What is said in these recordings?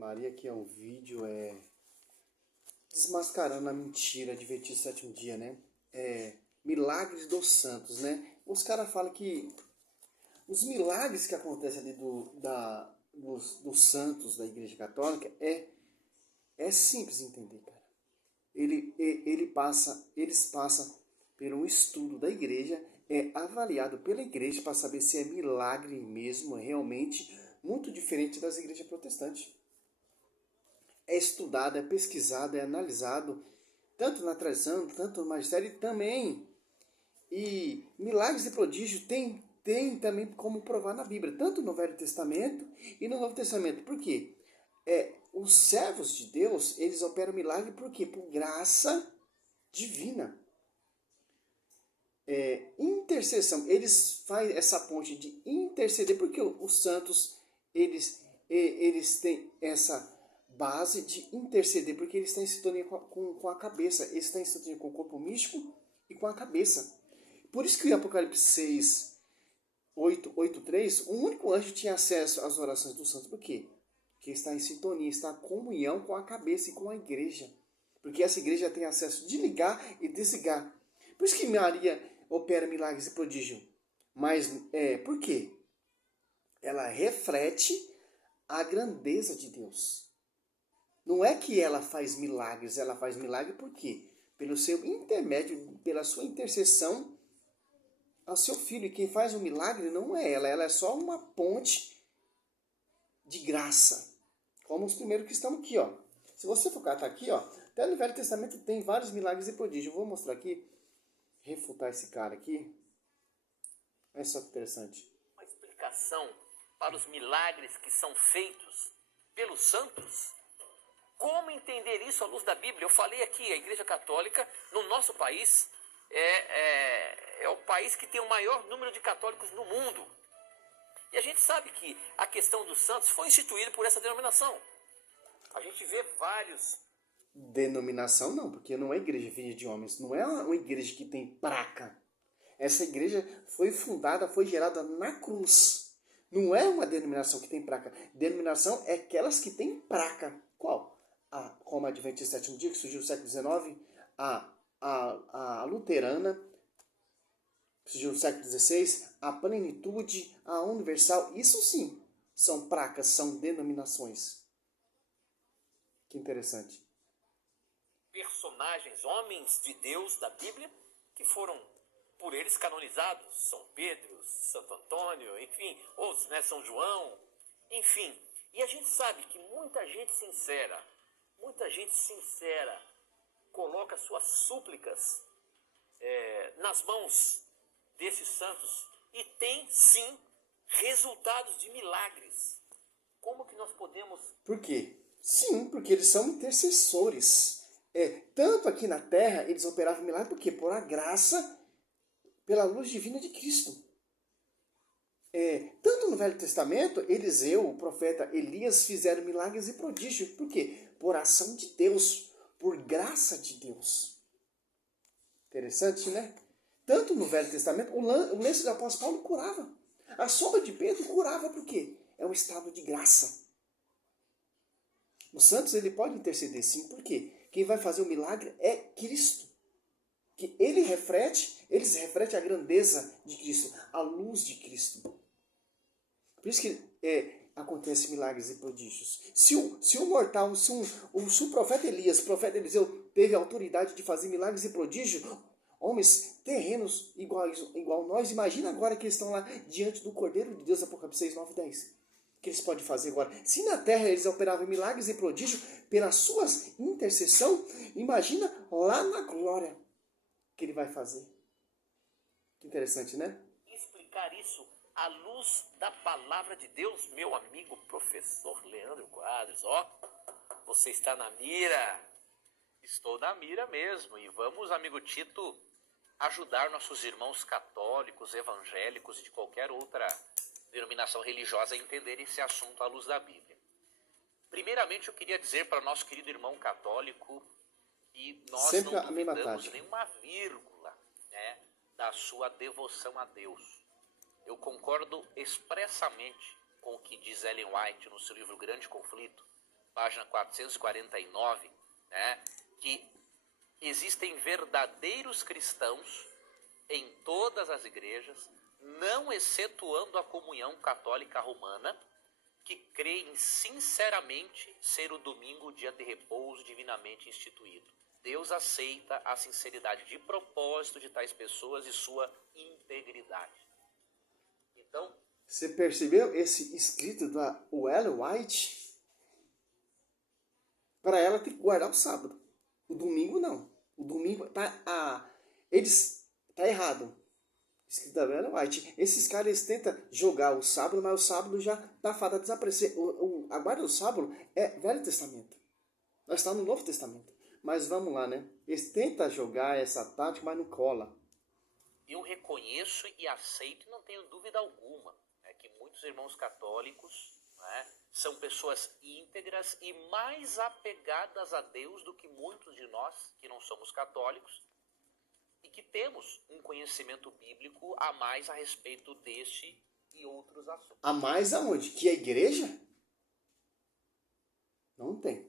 Maria, aqui é um vídeo desmascarando a mentira adventista do sétimo dia, né? Milagres dos santos, né? Os caras falam que os milagres que acontecem ali dos santos da Igreja Católica é simples de entender, cara. Eles passam por um estudo da igreja, é avaliado pela igreja para saber se é milagre mesmo, realmente, muito diferente das igrejas protestantes. É estudado, é pesquisado, é analisado, tanto na tradição, tanto no magistério também. E milagres e prodígios tem também como provar na Bíblia, tanto no Velho Testamento e no Novo Testamento. Por quê? Os servos de Deus, eles operam milagre por quê? Por graça divina. Intercessão, eles fazem essa ponte de interceder, porque os santos, eles têm essa base de interceder, porque eles estão em sintonia com a cabeça, eles estão em sintonia com o corpo místico e com a cabeça. Por isso que em Apocalipse 6, 8:3, o único anjo tinha acesso às orações dos santos. Por quê? Porque está em sintonia, está em comunhão com a cabeça e com a igreja. Porque essa igreja tem acesso de ligar e desligar. Por isso que Maria opera milagres e prodígio. Mas por quê? Ela reflete a grandeza de Deus. Não é que ela faz milagre por quê? Pelo seu intermédio, pela sua intercessão ao seu filho. E quem faz o milagre não é ela é só uma ponte de graça. Como os primeiros que estão aqui, ó. Se você for catar aqui, ó, até no Velho Testamento tem vários milagres e prodígios. Eu vou mostrar aqui, refutar esse cara aqui. Olha só que interessante. Uma explicação para os milagres que são feitos pelos santos? Como entender isso à luz da Bíblia? Eu falei aqui, a Igreja Católica, no nosso país, é o país que tem o maior número de católicos no mundo. E a gente sabe que a questão dos santos foi instituída por essa denominação. A gente vê vários... Denominação não, porque não é igreja filha de homens, não é uma igreja que tem placa. Essa igreja foi fundada, foi gerada na cruz. Não é uma denominação que tem placa. Denominação é aquelas que têm placa. Qual? Como a Adventista Sétimo Dia, que surgiu no século XIX, a Luterana, que surgiu no século XVI, a Plenitude, a Universal. Isso sim, são placas, são denominações. Que interessante. Personagens, homens de Deus da Bíblia, que foram por eles canonizados. São Pedro, Santo Antônio, enfim, outros, né? São João, enfim. E a gente sabe que muita gente sincera coloca suas súplicas nas mãos desses santos e tem, sim, resultados de milagres. Como que nós podemos... Por quê? Sim, porque eles são intercessores. Tanto aqui na terra, eles operavam milagres, por quê? Por a graça, pela luz divina de Cristo. Tanto no Velho Testamento, Eliseu, o profeta Elias, fizeram milagres e prodígios. Por quê? Por ação de Deus, por graça de Deus. Interessante, né? Tanto no Velho Testamento, o lenço do apóstolo Paulo curava. A sombra de Pedro curava, por quê? É um estado de graça. Os santos, ele pode interceder sim, por quê? Quem vai fazer o milagre é Cristo. Que eles refletem a grandeza de Cristo, a luz de Cristo. Por isso que acontecem milagres e prodígios. Se o profeta Elias, o profeta Eliseu teve a autoridade de fazer milagres e prodígios, homens terrenos igual nós, imagina agora que eles estão lá diante do Cordeiro de Deus, Apocalipse 6, 9 e 10. Que eles podem fazer agora. Se na terra eles operavam milagres e prodígios pelas suas intercessão, imagina lá na glória que ele vai fazer. Que interessante, né? Explicar isso à luz da palavra de Deus, meu amigo professor Leandro Quadros. Você está na mira. Estou na mira mesmo. E vamos, amigo Tito, ajudar nossos irmãos católicos, evangélicos e de qualquer outra denominação religiosa a entender esse assunto à luz da Bíblia. Primeiramente, eu queria dizer para o nosso querido irmão católico que nós sempre não duvidamos nenhuma vírgula, né, da sua devoção a Deus. Eu concordo expressamente com o que diz Ellen White no seu livro Grande Conflito, página 449, né, que existem verdadeiros cristãos em todas as igrejas, não excetuando a comunhão católica romana, que creem sinceramente ser o domingo o dia de repouso divinamente instituído. Deus aceita a sinceridade de propósito de tais pessoas e sua integridade. Então, você percebeu esse escrito da Ellen White? Para ela tem que guardar o sábado. O domingo não. O domingo tá errado. Escrito da Ellen White. Esses caras eles tentam jogar o sábado, mas o sábado já tá fadado a desaparecer. A guarda do sábado é Velho Testamento. Nós estamos no Novo Testamento. Mas vamos lá, né? Eles tentam jogar essa tática, mas não cola. Eu reconheço e aceito, e não tenho dúvida alguma, que muitos irmãos católicos, né, são pessoas íntegras e mais apegadas a Deus do que muitos de nós que não somos católicos e que temos um conhecimento bíblico a mais a respeito deste e outros assuntos. A mais aonde? Que a igreja? Não tem.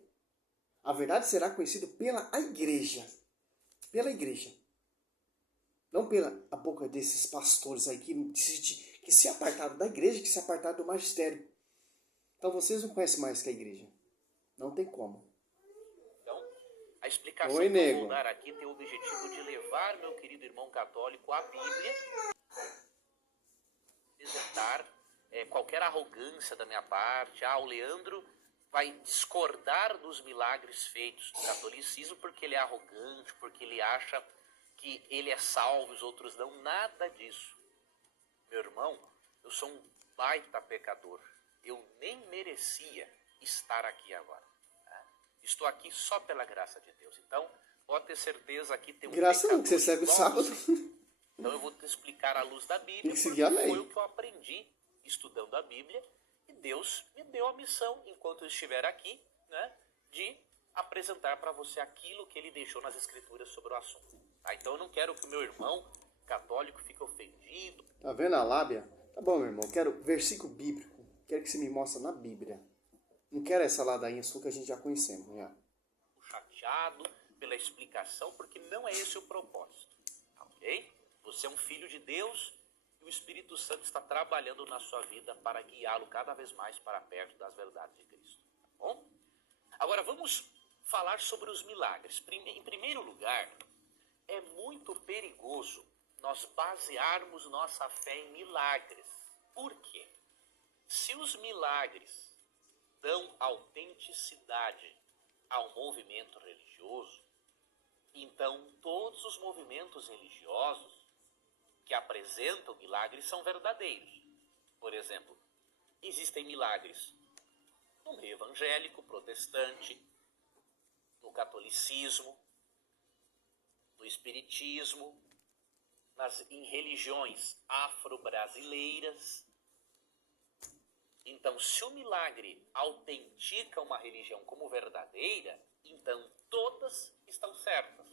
A verdade será conhecida pela igreja. Pela igreja. Não pela a boca desses pastores aí que se apartaram da igreja, que se apartaram do magistério. Então vocês não conhecem mais que a igreja. Não tem como. Então, a explicação Oi, que eu nego. vou dar aqui tem o objetivo de levar meu querido irmão católico à Bíblia, apresentar qualquer arrogância da minha parte. O Leandro vai discordar dos milagres feitos no catolicismo porque ele é arrogante, porque ele acha que ele é salvo e os outros não. Nada disso. Meu irmão, eu sou um baita pecador. Eu nem merecia estar aqui agora. Né? Estou aqui só pela graça de Deus. Então, pode ter certeza que tem um Graças a pecador Deus, que você segue o sábado. Então eu vou te explicar à luz da Bíblia, Tem que seguir porque a lei. foi o que eu aprendi estudando a Bíblia, e Deus me deu a missão, enquanto eu estiver aqui, né, de apresentar para você aquilo que ele deixou nas Escrituras sobre o assunto. Tá? Então eu não quero que o meu irmão católico fique ofendido. Tá vendo a lábia? Tá bom, meu irmão. Quero versículo bíblico. Quero que você me mostre na Bíblia. Não quero essa ladainha sua que a gente já conhecemos. Já. Chateado pela explicação, porque não é esse o propósito. Ok? Você é um filho de Deus e o Espírito Santo está trabalhando na sua vida para guiá-lo cada vez mais para perto das verdades de Cristo. Tá bom? Agora vamos falar sobre os milagres. Em primeiro lugar, é muito perigoso nós basearmos nossa fé em milagres. Por quê? Se os milagres dão autenticidade ao movimento religioso, então todos os movimentos religiosos que apresentam milagres são verdadeiros. Por exemplo, existem milagres no meio evangélico, protestante, no catolicismo, no espiritismo, em religiões afro-brasileiras. Então, se o milagre autentica uma religião como verdadeira, então todas estão certas.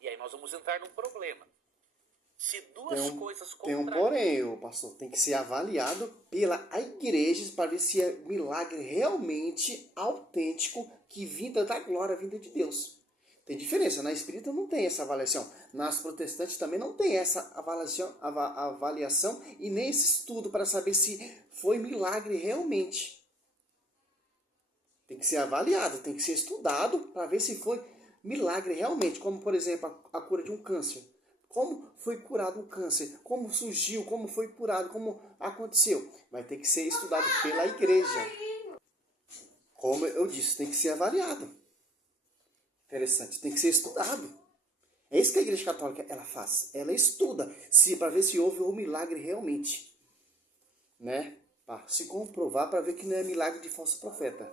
E aí nós vamos entrar num problema. Se duas coisas Tem um porém, ô pastor. Tem que ser avaliado pela igreja para ver se é milagre realmente autêntico que vinda da glória, vinda de Deus. Tem diferença. Na espírita não tem essa avaliação. Nas protestantes também não tem essa avaliação e nem esse estudo para saber se foi milagre realmente. Tem que ser avaliado, tem que ser estudado para ver se foi milagre realmente. Como, por exemplo, a cura de um câncer. Como foi curado um câncer? Como surgiu? Como foi curado? Como aconteceu? Vai ter que ser estudado pela igreja. Como eu disse, tem que ser avaliado. Interessante, tem que ser estudado. É isso que a Igreja Católica ela faz. Ela estuda para ver se houve um milagre realmente. Né? Para se comprovar, para ver que não é milagre de falso profeta.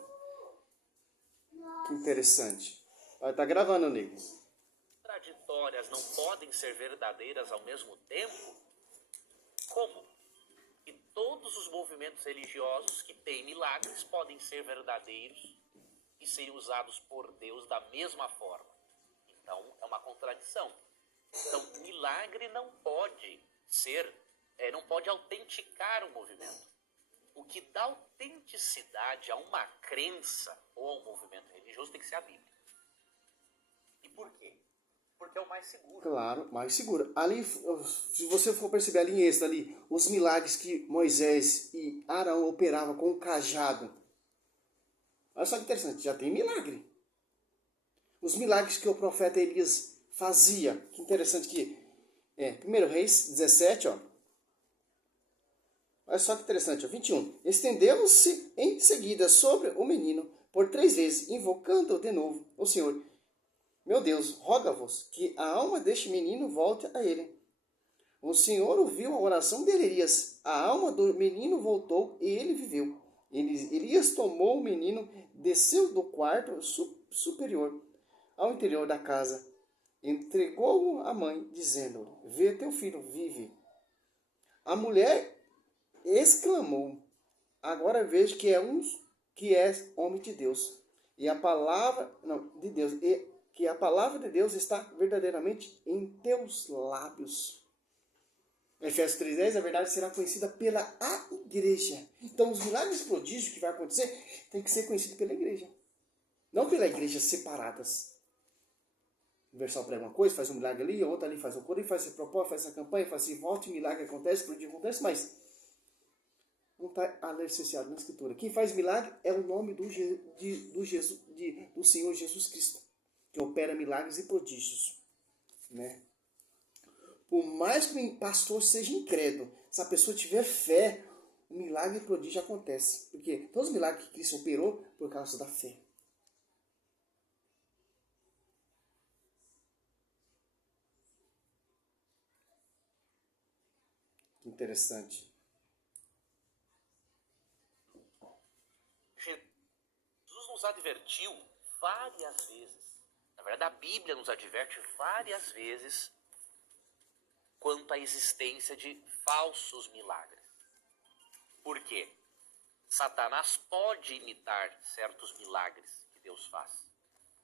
Que interessante. Vai estar gravando, nego. Contraditórias não podem ser verdadeiras ao mesmo tempo? Como? E todos os movimentos religiosos que têm milagres podem ser verdadeiros e serem usados por Deus da mesma forma. Então, é uma contradição. Então, milagre não pode não pode autenticar o movimento. O que dá autenticidade a uma crença ou ou a um movimento religioso tem que ser a Bíblia. E por quê? Porque é o mais seguro. Claro, mais seguro. Ali, se você for perceber ali em Êxodo, ali, os milagres que Moisés e Arão operavam com o cajado. Olha só que interessante, já tem milagre. Os milagres que o profeta Elias fazia. Que interessante que 1 Reis 17, ó. Olha só que interessante, ó, 21. Estendeu-se em seguida sobre o menino por 3 vezes, invocando de novo o Senhor. Meu Deus, roga-vos que a alma deste menino volte a ele. O Senhor ouviu a oração de Elias. A alma do menino voltou e ele viveu. Elias tomou o menino, desceu do quarto superior ao interior da casa, entregou-o à mãe, dizendo: Vê, teu filho vive. A mulher exclamou: Agora vejo que és homem de Deus, e a palavra de Deus, e que a palavra de Deus está verdadeiramente em teus lábios. Efésios 3:10, a verdade será conhecida pela a igreja. Então, os milagres e prodígios que vai acontecer tem que ser conhecido pela igreja, não pela igreja separadas. O Universal prega uma coisa, faz um milagre ali, a outra ali faz um coro, faz essa proposta, faz essa campanha, faz esse voto, milagre acontece, prodígio acontece, mas não está alicerciado na Escritura. Quem faz milagre é o nome do Senhor Jesus Cristo, que opera milagres e prodígios, né? Por mais que o pastor seja incrédulo, se a pessoa tiver fé, o milagre e prodígio acontece. Porque todos os milagres que Cristo operou por causa da fé. Interessante. Jesus nos advertiu várias vezes. Na verdade, a Bíblia nos adverte várias vezes quanto à existência de falsos milagres. Por quê? Satanás pode imitar certos milagres que Deus faz.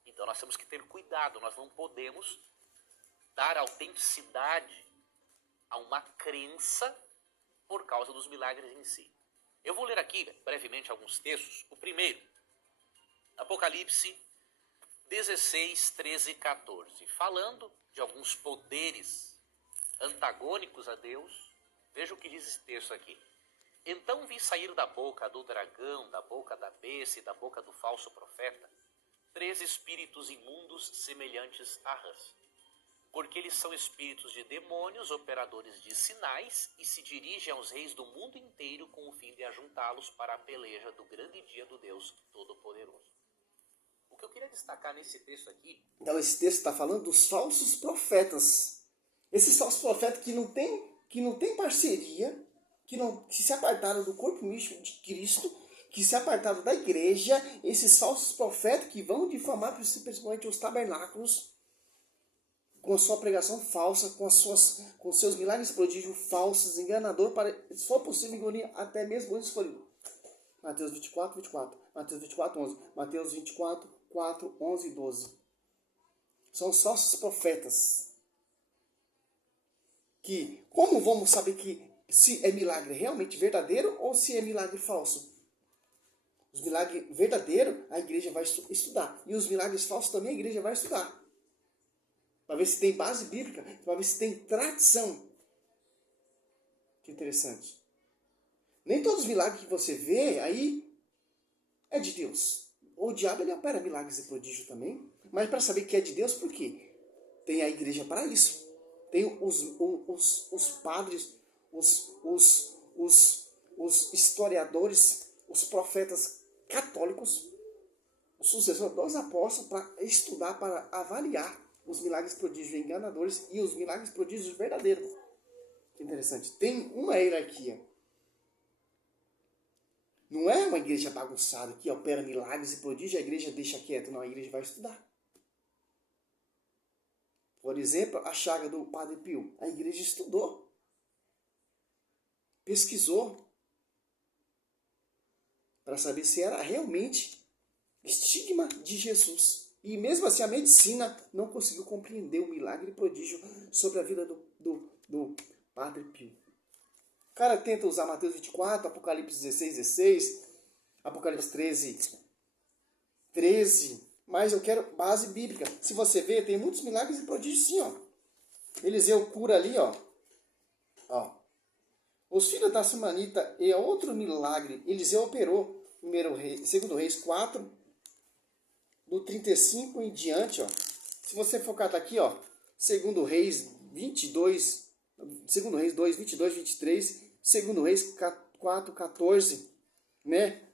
Então nós temos que ter cuidado, nós não podemos dar autenticidade a uma crença por causa dos milagres em si. Eu vou ler aqui brevemente alguns textos. O primeiro, Apocalipse 16, 13 e 14. Falando de alguns poderes antagônicos a Deus, veja o que diz esse texto aqui. Então vi sair da boca do dragão, da boca da besta e da boca do falso profeta, 3 espíritos imundos semelhantes a rãs. Porque eles são espíritos de demônios, operadores de sinais, e se dirigem aos reis do mundo inteiro com o fim de ajuntá-los para a peleja do grande dia do Deus Todo-Poderoso. O que eu queria destacar nesse texto aqui... Então esse texto está falando dos falsos profetas. Esses falsos profetas que não tem parceria, que se apartaram do corpo místico de Cristo, que se apartaram da igreja, esses falsos profetas que vão difamar principalmente os tabernáculos, com a sua pregação falsa, com seus milagres prodígios falsos, enganador, para, se for possível, engolir até mesmo o escolhido. Mateus 24, 24. Mateus 24, 11. Mateus 24, 4, 11 e 12. São os falsos profetas. Que, como vamos saber que se é milagre realmente verdadeiro ou se é milagre falso? Os milagres verdadeiros, a igreja vai estudar. E os milagres falsos também a igreja vai estudar. Para ver se tem base bíblica, para ver se tem tradição. Que interessante. Nem todos os milagres que você vê aí é de Deus. O diabo ele opera milagres e prodígios também. Mas para saber que é de Deus, por quê? Tem a igreja para isso. Tem os padres, os historiadores, os profetas católicos, os sucessores dos apóstolos para estudar, para avaliar os milagres prodígios enganadores e os milagres prodígios verdadeiros. Que interessante. Tem uma hierarquia. Não é uma igreja bagunçada que opera milagres e prodígios e a igreja deixa quieto. Não, a igreja vai estudar. Por exemplo, a chaga do Padre Pio. A igreja estudou. Pesquisou. Para saber se era realmente estigma de Jesus. E mesmo assim a medicina não conseguiu compreender o milagre e prodígio sobre a vida do Padre Pio. O cara tenta usar Mateus 24, Apocalipse 16, 16, Apocalipse 13, 13. Mas eu quero base bíblica. Se você ver, tem muitos milagres e prodígios sim, ó. Eliseu cura ali, ó. Ó. Os filhos da Sumanita é outro milagre. Eliseu operou. Segundo Reis 4, do 35 em diante, ó. Se você focar daqui, ó. Segundo Reis 22, Segundo Reis 2, 22, 23. Segundo Reis 4, 14, né?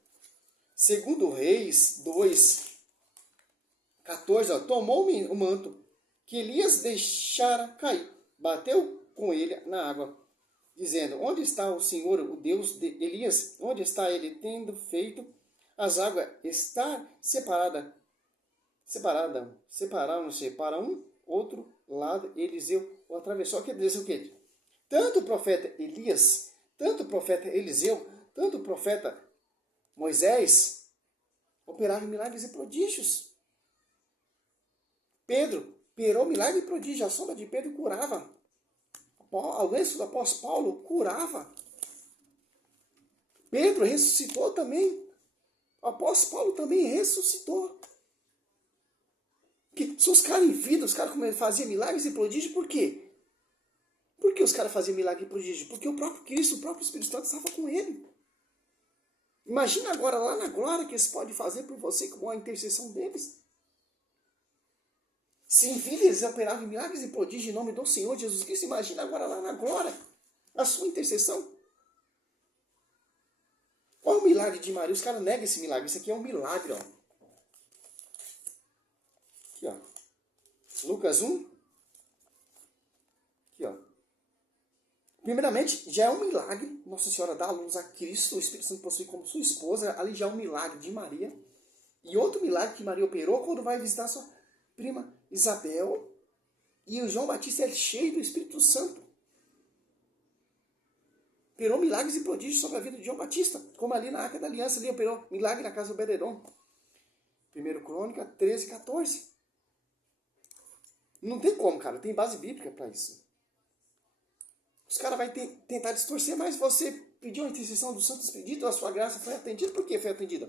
Segundo Reis 2, 14, ó, tomou o manto que Elias deixara cair, bateu com ele na água, dizendo, onde está o Senhor, o Deus de Elias? Onde está ele, tendo feito as águas estar separaram-se para um outro lado, Eliseu o atravessou. Quer dizer o quê? Tanto o profeta Elias, tanto o profeta Eliseu, tanto o profeta Moisés operaram milagres e prodígios. Pedro operou milagre e prodígio. A sombra de Pedro curava. O lenço do apóstolo Paulo curava. Pedro ressuscitou também. O apóstolo Paulo também ressuscitou. Porque se os caras em vida, os caras faziam milagres e prodígios, por quê? Por que os caras faziam milagre e prodígio? Porque o próprio Cristo, o próprio Espírito Santo estava com ele. Imagina agora lá na glória que eles podem fazer por você com a intercessão deles. Se em vida eles operavam milagres e prodígios em nome do Senhor Jesus Cristo, imagina agora lá na glória a sua intercessão. Olha o milagre de Maria. Os caras negam esse milagre. Isso aqui é um milagre, ó. Aqui, ó. Lucas 1. Aqui, ó. Primeiramente, já é um milagre. Nossa Senhora dá a luz a Cristo. O Espírito Santo possui como sua esposa. Ali já é um milagre de Maria. E outro milagre que Maria operou quando vai visitar sua prima Isabel. E o João Batista é cheio do Espírito Santo. Operou milagres e prodígios sobre a vida de João Batista. Como ali na Arca da Aliança, ali operou milagre na casa do Beredon. 1 Crônica 13, 14. Não tem como, cara. Tem base bíblica para isso. Os caras vão tentar distorcer, mas você pediu a intercessão do Santo Expedito, a sua graça foi atendida. Por que foi atendida?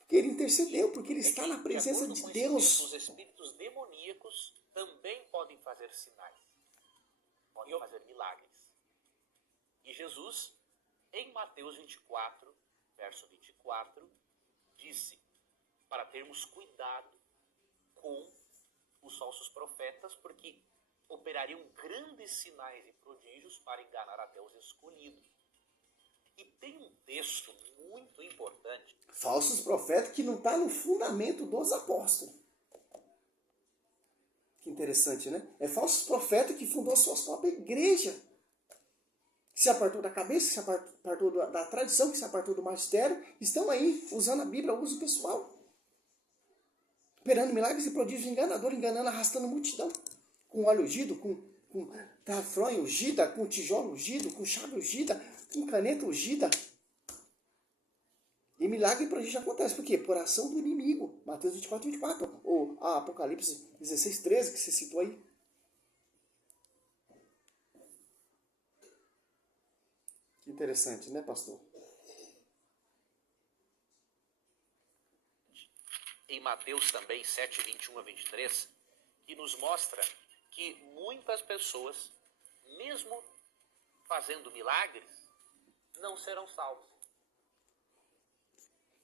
Porque ele intercedeu, porque ele está na presença de Deus. Os espíritos demoníacos também podem fazer sinais. Podem fazer milagres. E Jesus, em Mateus 24, verso 24, disse para termos cuidado com os falsos profetas, porque operariam grandes sinais e prodígios para enganar até os escolhidos. E tem um texto muito importante. Falsos profetas que não está no fundamento dos apóstolos. Que interessante, né? É falsos profetas que fundou a sua própria igreja. Que se apartou da cabeça, que se apartou da tradição, que se apartou do magistério. Estão aí usando a Bíblia, uso pessoal. Operando milagres e prodígios, enganando, arrastando multidão. Com óleo ungido, com tafronha ungida, com tijolo ungido, com chave ungida, com caneta ungida. E milagre e prodígio acontece. Por quê? Por ação do inimigo. Mateus 24, 24. Ou Apocalipse 16, 13, que você citou aí. Que interessante, né, pastor? Em Mateus também, 7, 21 a 23, que nos mostra que muitas pessoas, mesmo fazendo milagres, não serão salvos.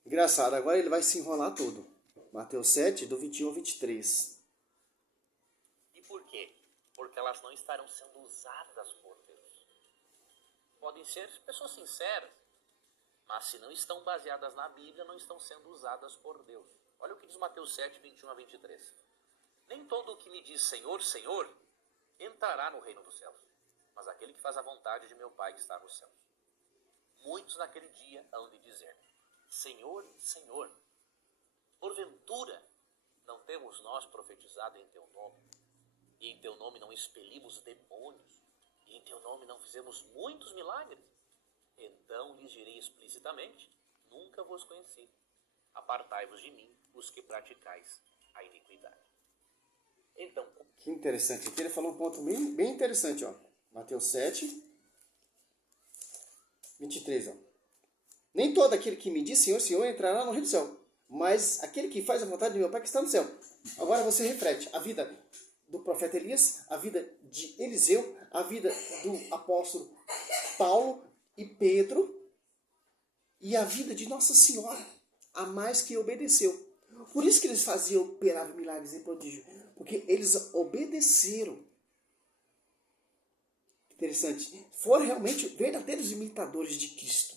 Engraçado, agora ele vai se enrolar todo. Mateus 7, do 21 ao 23. E por quê? Porque elas não estarão sendo usadas por Deus. Podem ser pessoas sinceras, mas se não estão baseadas na Bíblia, não estão sendo usadas por Deus. Olha o que diz Mateus 7, 21 a 23. Nem todo o que me diz Senhor, Senhor, entrará no reino dos céus, mas aquele que faz a vontade de meu Pai que está nos céus. Muitos naquele dia hão de dizer, Senhor, Senhor, porventura não temos nós profetizado em teu nome, e em teu nome não expelimos demônios, e em teu nome não fizemos muitos milagres? Então lhes direi explicitamente, nunca vos conheci. Apartai-vos de mim, os que praticais a iniquidade. Então, que interessante. Aqui ele falou um ponto bem interessante, ó. Mateus 7, 23, ó. Nem todo aquele que me diz Senhor, Senhor entrará no reino do céu, mas aquele que faz a vontade do meu Pai que está no céu. Agora você reflete a vida do profeta Elias, a vida de Eliseu, a vida do apóstolo Paulo e Pedro e a vida de Nossa Senhora, a mais que obedeceu. Por isso que eles faziam, operavam milagres e prodígios, porque eles obedeceram. Interessante. Foram realmente verdadeiros imitadores de Cristo.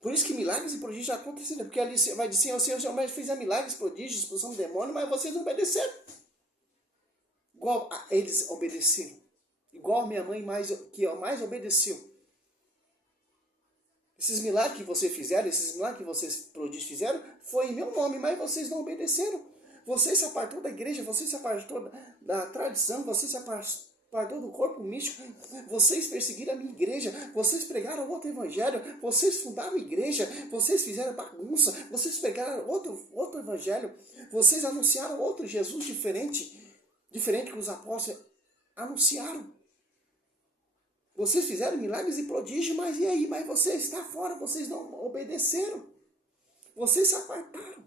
Por isso que milagres e prodígios já aconteceram. Porque ali você vai dizer, o Senhor mas fez milagres, prodígios, expulsão do demônio, mas vocês não obedeceram. Igual a eles obedeceram. Igual a minha mãe, que mais obedeceu. Esses milagres que vocês fizeram, esses milagres que vocês prodígios fizeram, foi em meu nome, mas vocês não obedeceram. Vocês se apartou da igreja, vocês se apartou da tradição, vocês se apartou do corpo místico, vocês perseguiram a minha igreja, vocês pregaram outro evangelho, vocês fundaram a igreja, vocês fizeram bagunça, vocês pregaram outro evangelho, vocês anunciaram outro Jesus diferente que os apóstolos anunciaram. Vocês fizeram milagres e prodígios, mas e aí? Mas você está fora, vocês não obedeceram. Vocês se apartaram.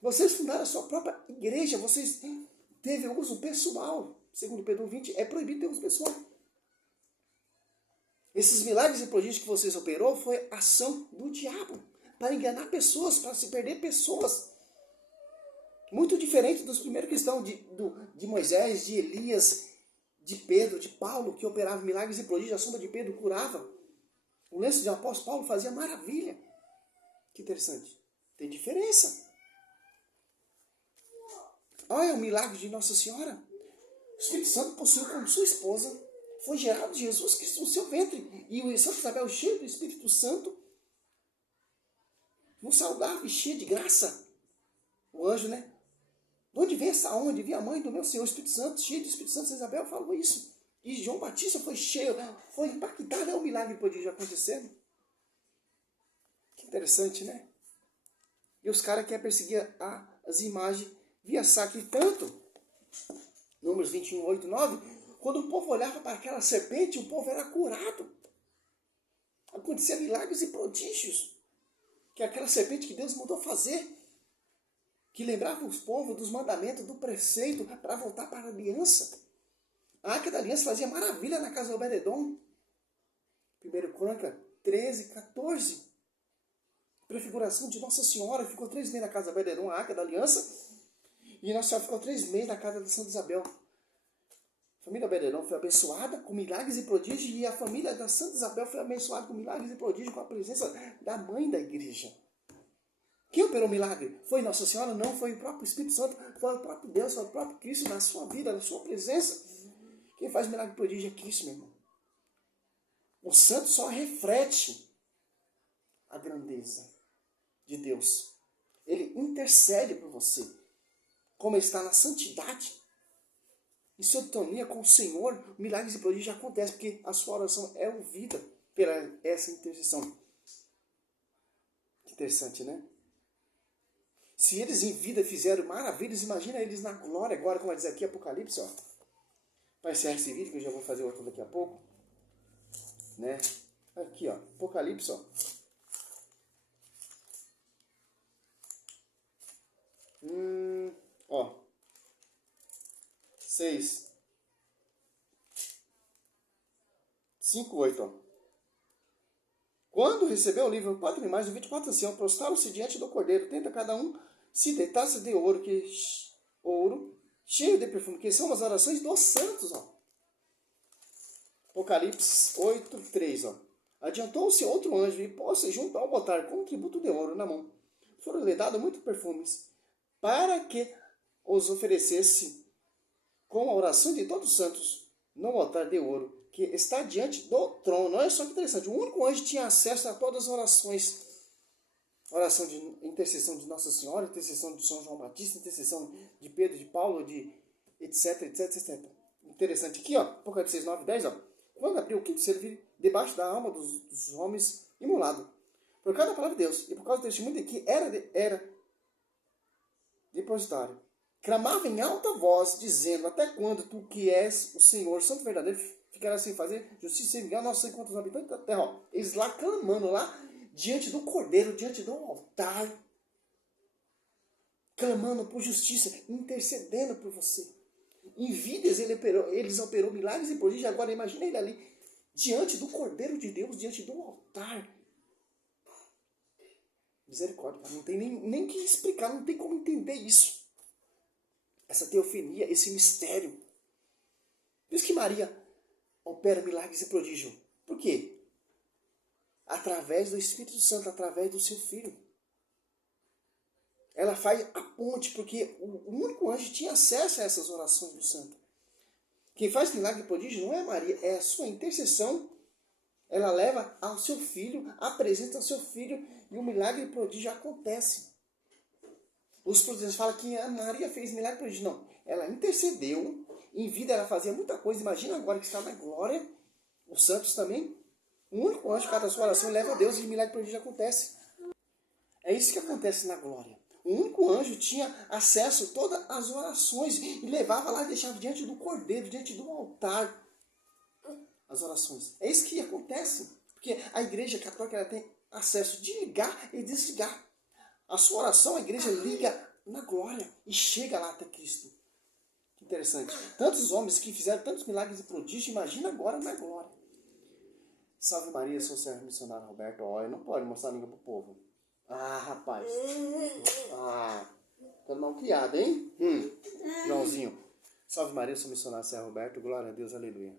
Vocês fundaram a sua própria igreja, vocês teve uso pessoal. Segundo Pedro 20, é proibido ter uso pessoal. Esses milagres e prodígios que vocês operou foi ação do diabo para enganar pessoas, para se perder pessoas. Muito diferente dos primeiros cristãos de Moisés, de Elias, de Pedro, de Paulo, que operava milagres e prodígios, a sombra de Pedro curava. O lenço de apóstolo Paulo fazia maravilha. Que interessante. Tem diferença. Olha o milagre de Nossa Senhora. O Espírito Santo possuiu como sua esposa. Foi gerado Jesus Cristo no seu ventre. E o Santa Isabel, cheio do Espírito Santo, nos saudava e cheio de graça. O anjo, né? De onde vem essa onda? De vir a mãe do meu Senhor, Espírito Santo, cheio do Espírito Santo. Isabel falou isso. E João Batista foi cheio, foi impactado. É um milagre que podia acontecendo. Que interessante, né? E os caras querem perseguir as imagens via saque tanto. Números 21, 8, 9. Quando o povo olhava para aquela serpente, o povo era curado. Acontecia milagres e prodígios. Que aquela serpente que Deus mandou fazer. Que lembrava os povos dos mandamentos, do preceito, para voltar para a aliança. A Arca da Aliança fazia maravilha na casa de Obed-edom. 1 Crônica 13, 14. Prefiguração de Nossa Senhora. Ficou 3 meses na casa de Obed-edom, a Arca da Aliança. E Nossa Senhora ficou 3 meses na casa de Santa Isabel. A família Obed-edom foi abençoada com milagres e prodígios. E a família da Santa Isabel foi abençoada com milagres e prodígios, com a presença da mãe da igreja. Quem operou o milagre? Foi Nossa Senhora? Não, foi o próprio Espírito Santo, foi o próprio Deus, foi o próprio Cristo na sua vida, na sua presença. Quem faz milagre e prodígio é Cristo, meu irmão. O santo só reflete a grandeza de Deus. Ele intercede por você. Como ele está na santidade, em sintonia com o Senhor, milagres e prodígios acontecem, porque a sua oração é ouvida pela essa intercessão. Que interessante, né? Se eles em vida fizeram maravilhas, imagina eles na glória agora, como diz aqui Apocalipse, ó. Vai encerrar esse vídeo que eu já vou fazer outro daqui a pouco. Né? Aqui, ó. Apocalipse, ó. Ó. 6. 5, 8, ó. Quando recebeu o livro, 4 animais, o 24 anciãos prostraram-se diante do cordeiro, tenta cada um se deitasse de ouro, cheio de perfume, que são as orações dos santos, ó. Apocalipse 8, 3, ó. Adiantou-se outro anjo e pôs-se junto ao altar com um tributo de ouro na mão. Foram-lhe dados muitos perfumes, para que os oferecesse com a oração de todos os santos no altar de ouro, que está diante do trono. Olha só que interessante. O único anjo tinha acesso a todas as orações. Oração de intercessão de Nossa Senhora, intercessão de São João Batista, intercessão de Pedro, de Paulo, de etc, etc, etc. Interessante aqui, ó, Apocalipse 6, 9, 10, ó. Quando abriu o quinto selo, vi debaixo da alma dos homens imolado. Por causa da palavra de Deus e por causa do testemunho de que era depositário. Clamava em alta voz, dizendo: até quando tu que és o Senhor, Santo verdadeiro, ficarás sem fazer justiça e vingar nosso encontro os habitantes da terra? Ó. Eles lá clamando lá, diante do Cordeiro, diante do altar, clamando por justiça, intercedendo por você. Em vidas eles operou milagres e prodígios. Agora imagina ele ali, diante do Cordeiro de Deus, diante do altar. Misericórdia, não tem nem que explicar, não tem como entender isso. Essa teofania, esse mistério. Por isso que Maria opera milagres e prodígios. Por quê? Através do Espírito Santo, através do seu Filho. Ela faz a ponte, porque o único anjo tinha acesso a essas orações do santo. Quem faz milagre e prodígio não é Maria, é a sua intercessão. Ela leva ao seu filho, apresenta ao seu filho, e o milagre e prodígio acontece. Os prodígios falam que a Maria fez milagre e prodígio. Não, ela intercedeu, em vida ela fazia muita coisa. Imagina agora que está na glória, os santos também. O único anjo que cada sua oração leva a Deus e milagre e prodígio acontece. É isso que acontece na glória. O único anjo tinha acesso a todas as orações e levava lá e deixava diante do Cordeiro, diante do altar, as orações. É isso que acontece. Porque a igreja católica ela tem acesso de ligar e desligar. A sua oração, a igreja liga na glória e chega lá até Cristo. Que interessante. Tantos homens que fizeram tantos milagres e prodígios, imagina agora na glória. Salve Maria, sou o servo missionário Roberto. Olha, não pode mostrar a língua pro povo. Ah, rapaz. Tá mal criado, hein? Joãozinho. Salve Maria, sou o missionário servo Roberto. Glória a Deus, aleluia.